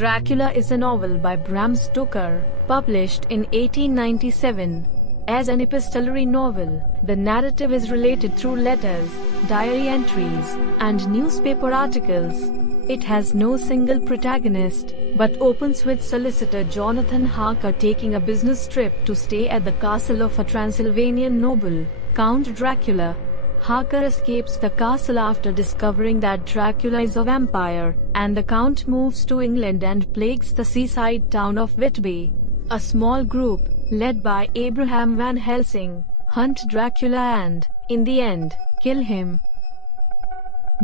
Dracula is a novel by Bram Stoker, published in 1897. As an epistolary novel, the narrative is related through letters, diary entries, and newspaper articles. It has no single protagonist, but opens with solicitor Jonathan Harker taking a business trip to stay at the castle of a Transylvanian noble, Count Dracula. Harker escapes the castle after discovering that Dracula is a vampire, and the Count moves to England and plagues the seaside town of Whitby. A small group, led by Abraham Van Helsing, hunt Dracula and, in the end, kill him.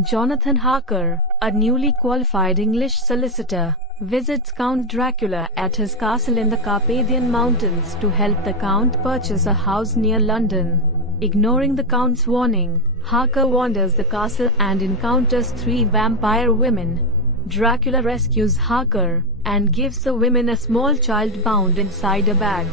Jonathan Harker, a newly qualified English solicitor, visits Count Dracula at his castle in the Carpathian Mountains to help the Count purchase a house near London. Ignoring the Count's warning, Harker wanders the castle and encounters 3 vampire women. Dracula rescues Harker, and gives the women a small child bound inside a bag.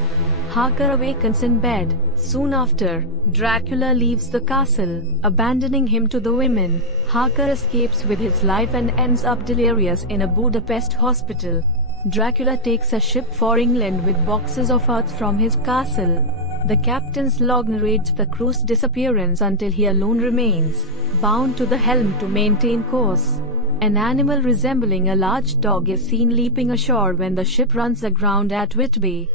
Harker awakens in bed. Soon after, Dracula leaves the castle, abandoning him to the women. Harker escapes with his life and ends up delirious in a Budapest hospital. Dracula takes a ship for England with boxes of earth from his castle. The captain's log narrates the crew's disappearance until he alone remains, bound to the helm to maintain course. An animal resembling a large dog is seen leaping ashore when the ship runs aground at Whitby.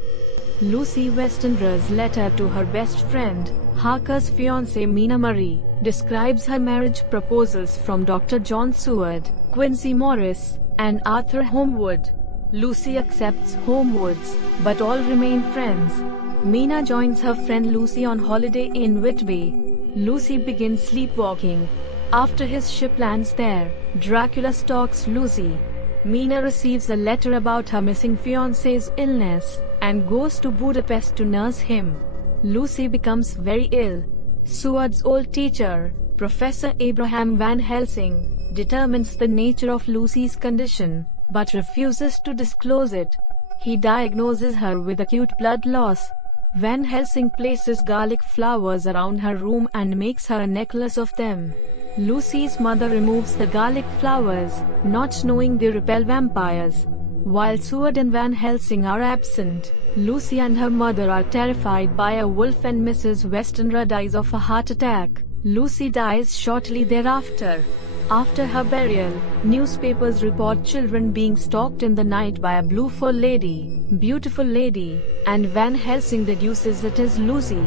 Lucy Westenra's letter to her best friend, Harker's fiancée Mina Marie, describes her marriage proposals from Dr. John Seward, Quincy Morris, and Arthur Homewood. Lucy accepts Homewood's, but all remain friends. Mina joins her friend Lucy on holiday in Whitby. Lucy begins sleepwalking. After his ship lands there, Dracula stalks Lucy. Mina receives a letter about her missing fiancé's illness, and goes to Budapest to nurse him. Lucy becomes very ill. Seward's old teacher, Professor Abraham Van Helsing, determines the nature of Lucy's condition, but refuses to disclose it. He diagnoses her with acute blood loss. Van Helsing places garlic flowers around her room and makes her a necklace of them. Lucy's mother removes the garlic flowers, not knowing they repel vampires. While Seward and Van Helsing are absent, Lucy and her mother are terrified by a wolf and Mrs. Westenra dies of a heart attack. Lucy dies shortly thereafter. After her burial, newspapers report children being stalked in the night by a beautiful lady, and Van Helsing deduces it is Lucy.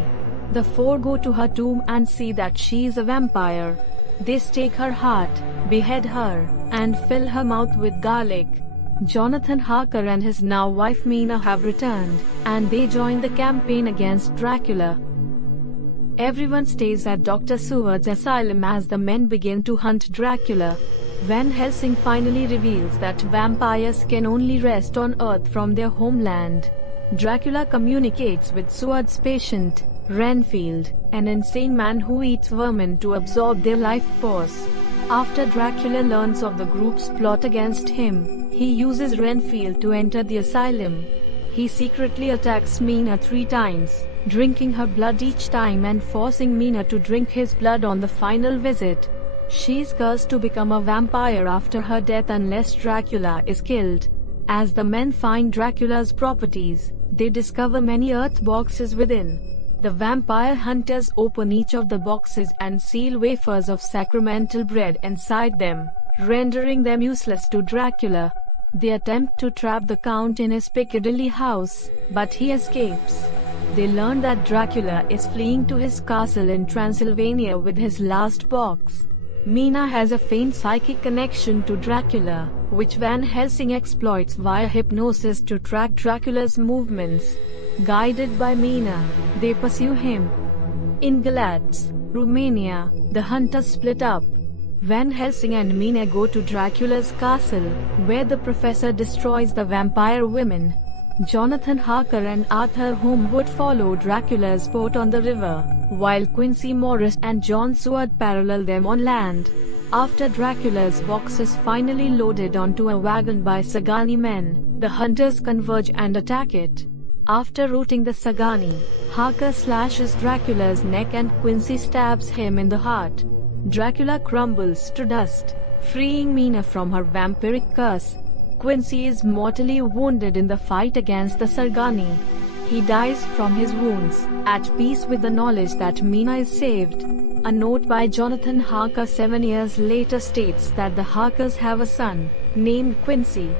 The 4 go to her tomb and see that she is a vampire. They stake her heart, behead her, and fill her mouth with garlic. Jonathan Harker and his now wife Mina have returned, and they join the campaign against Dracula. Everyone stays at Dr. Seward's asylum as the men begin to hunt Dracula. Van Helsing finally reveals that vampires can only rest on Earth from their homeland. Dracula communicates with Seward's patient, Renfield, an insane man who eats vermin to absorb their life force. After Dracula learns of the group's plot against him, he uses Renfield to enter the asylum. He secretly attacks Mina 3 times, drinking her blood each time and forcing Mina to drink his blood on the final visit. She is cursed to become a vampire after her death unless Dracula is killed. As the men find Dracula's properties, they discover many earth boxes within. The vampire hunters open each of the boxes and seal wafers of sacramental bread inside them, rendering them useless to Dracula. They attempt to trap the Count in his Piccadilly house, but he escapes. They learn that Dracula is fleeing to his castle in Transylvania with his last box. Mina has a faint psychic connection to Dracula, which Van Helsing exploits via hypnosis to track Dracula's movements. Guided by Mina, they pursue him. In Galatz, Romania, the hunters split up. Van Helsing and Mina go to Dracula's castle, where the professor destroys the vampire women. Jonathan Harker and Arthur Homewood follow Dracula's boat on the river, while Quincy Morris and John Seward parallel them on land. After Dracula's box is finally loaded onto a wagon by Sagani men, the hunters converge and attack it. After routing the Sagani, Harker slashes Dracula's neck and Quincy stabs him in the heart. Dracula crumbles to dust, freeing Mina from her vampiric curse. Quincy is mortally wounded in the fight against the Sargani. He dies from his wounds, at peace with the knowledge that Mina is saved. A note by Jonathan Harker 7 years later states that the Harkers have a son, named Quincy,